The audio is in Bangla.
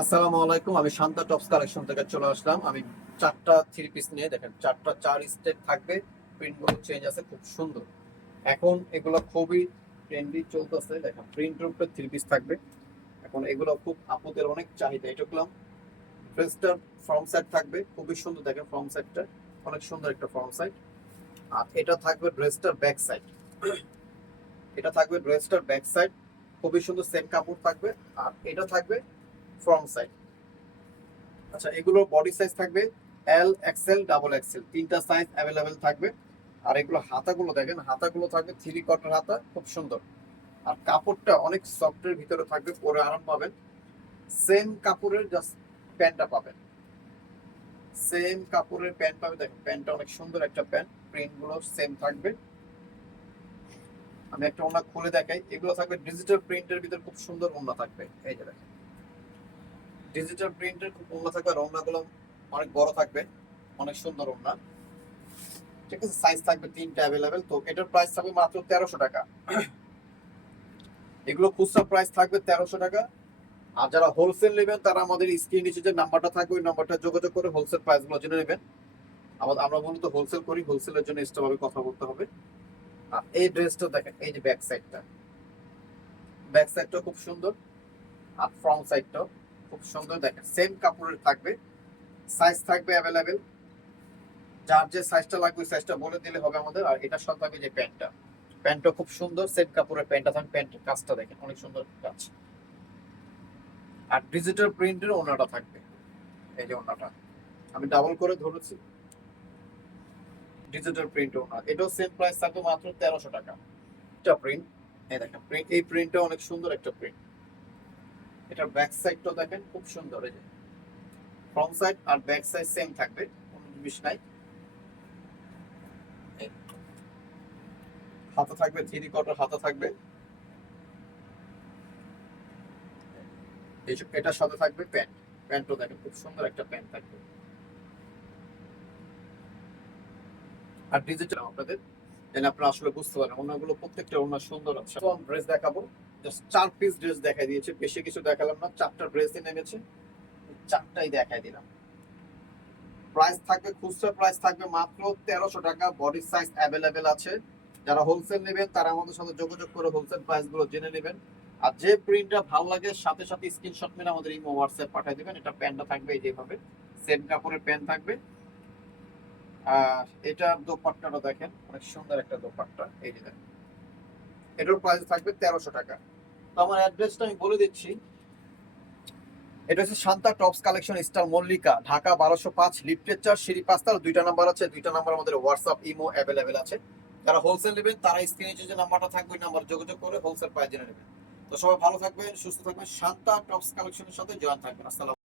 আসসালামু আলাইকুম। আমি শান্তা টপস কালেকশন থেকে চলে আসলাম। আমি চারটা থ্রি পিস নিয়ে দেখেন, চারটা চার স্টেপ থাকবে। প্রিন্টগুলো চেঞ্জ আছে, খুব সুন্দর। এখন এগুলো খুবই ট্রেন্ডি চলতেছে। দেখেন, প্রিন্টের উপরে থ্রি পিস থাকবে। এখন এগুলো খুব আপুদের অনেক চাহিদা। এটা করলাম ড্রেসটা ফ্রম সাইড থাকবে, খুবই সুন্দর। দেখেন ফ্রম সাইডটা অনেক সুন্দর একটা ফ্রম সাইড। আর এটা থাকবে ড্রেসটার ব্যাক সাইড। এটা থাকবে ড্রেসটার ব্যাক সাইড, খুবই সুন্দর সেম কাপড় থাকবে। আর এটা থাকবে ফ্রন্ট সাইড। আচ্ছা, এগুলোর বডি সাইজ থাকবে এল এক্সেল ডাবল এক্সেল, তিনটা সাইজ অ্যাভেলেবেল থাকবে। আর এগুলো হাতাগুলো দেখেন, হাতাগুলো থাকবে থ্রি কোয়ার্টার হাতা, খুব সুন্দর। আর কাপড়টা অনেক সফটের ভিতরে থাকবে, পরে আরাম পাবেন। সেম কাপড়ের জাস্ট প্যান্টটা পাবেন, সেম কাপড়ের প্যান্ট পাবে। দেখেন প্যান্টটা অনেক সুন্দর একটা প্যান্ট, প্রিন্ট গুলো সেম থাকবে। আমি একটা ওনা খুলে দেখাই। এগুলো থাকবে ডিজিটাল প্রিন্টের ভিতর, খুব সুন্দর ওনা থাকবে। এই যে দেখেন, ডিজিটাল প্রিন্টের খুব ওনা থাকবে। আর ওনাগুলো অনেক বড় থাকবে, অনেক সুন্দর ওনা। ঠিক আছে, সাইজ থাকবে তিনটা অ্যাভেলেবেল। তো এটার প্রাইস থাকবে মাত্র 1300 টাকা। এগুলো খুচরা প্রাইস থাকবে 1300 টাকা। আর যারা হোলসেল নেবেন তারা আমাদের স্ক্রিন নিচে যে নাম্বারটা থাকবে ওই নাম্বারটা যোগাযোগ করে হোলসেল প্রাইস গুলো জেনে নেবেন। আমরা মূলত হোলসেল করি, হোলসেলের জন্য এক্সট্রা ভাবে কথা বলতে হবে। আর এই ড্রেসটা দেখেন, এই যে ব্যাক সাইডটা, ব্যাক সাইডটা খুব সুন্দর। আর ফ্রন্ট সাইডটাও খুব সুন্দর। দেখেন সেম কাপড়ের থাকবে, সাইজ থাকবে অ্যাভেলেবেল। যার যে সাইজটা লাগবে ওই সাইজটা বলে দিলে হবে আমাদের। আর এটার সাথে থাকবে যে প্যান্টটা, প্যান্টটা খুব সুন্দর সেম কাপড়ের প্যান্টটা থাকবে। প্যান্টের কাজটা দেখেন, অনেক সুন্দর কাজ। আর ডিজিটাল প্রিন্টের ওনাটা থাকবে। এই যে ওনাটা আমি ডাবল করে ধরেছি, ডিজিটাল প্রিন্ট ওনা। এটাও সেম প্রাইস থাকবে মাত্র 1300 টাকা। এটা প্রিন্ট, এই দেখেন প্রিন্ট, এই প্রিন্টটা অনেক সুন্দর একটা প্রিন্ট। এটার ব্যাক সাইডটাও দেখেন খুব সুন্দর। এই যে ফ্রন্ট সাইড আর ব্যাক সাইড সেম থাকবে, কোনো জিনিস নাই। এই হাতা থাকবে থ্রি কোয়ার্টার হাতা থাকবে। এই যে এটার সাথে থাকবে প্যান্ট, প্যান্টও দেখেন খুব সুন্দর একটা প্যান্ট থাকবে। আর ডিজিটাল আপনাদের যেন আপনারা আসলে বুঝতে পারেন ওনাগুলো প্রত্যেকটা ওনার সুন্দর আছে। ড্রেস দেখাবো, জাস্ট চার পিস ড্রেস দেখাই দিয়েছে, বেশি কিছু দেখালাম না। চারটা ড্রেসই নেমেছে, চারটাই দেখাই দিলাম। প্রাইস থাকবে, খুচরা প্রাইস থাকবে মাত্র 1300 টাকা। বডি সাইজ অ্যাভেলেবেল আছে। যারা হোলসেল নেবেন তারা আমাদের সাথে যোগাযোগ করে হোলসেল প্রাইস গুলো জেনে নেবেন। আর যে প্রিন্টটা ভালো লাগে সাথে সাথে স্ক্রিনশট মেরে আমাদের ইমো হোয়াটসঅ্যাপ পাঠিয়ে দিবেন। এটা প্যান্টটা থাকবে এই যেভাবে, সেম কাপড়ের প্যান্ট থাকবে। আর এটার দোপাট্টাটা দেখেন, অনেক সুন্দর একটা দোপাট্টা। এই যে দেখেন, এটার প্রাইস থাকবে 1300 টাকা। তো আমার অ্যাড্রেসটা আমি বলে দিচ্ছি। এটা হচ্ছে Shanta tops collection, star Mallika, Dhaka 1205, লিফটের 4, সিঁড়ি 5 তলা। দুইটা নাম্বার আছে, দুইটা নাম্বার আমাদের হোয়াটসঅ্যাপ ইমো অ্যাভেলেবেল আছে। যারা হোলসেল নেবেন তারা স্ক্রিনে যে নাম্বারটা থাকবে ওই নাম্বার যোগাযোগ করে হোলসেল প্রাইস জেনে নেবেন। তো সবাই ভালো থাকবেন, সুস্থ থাকবেন, শান্তা টপস কালেকশনের সাথে জয়েন থাকবেন। আসসালাম।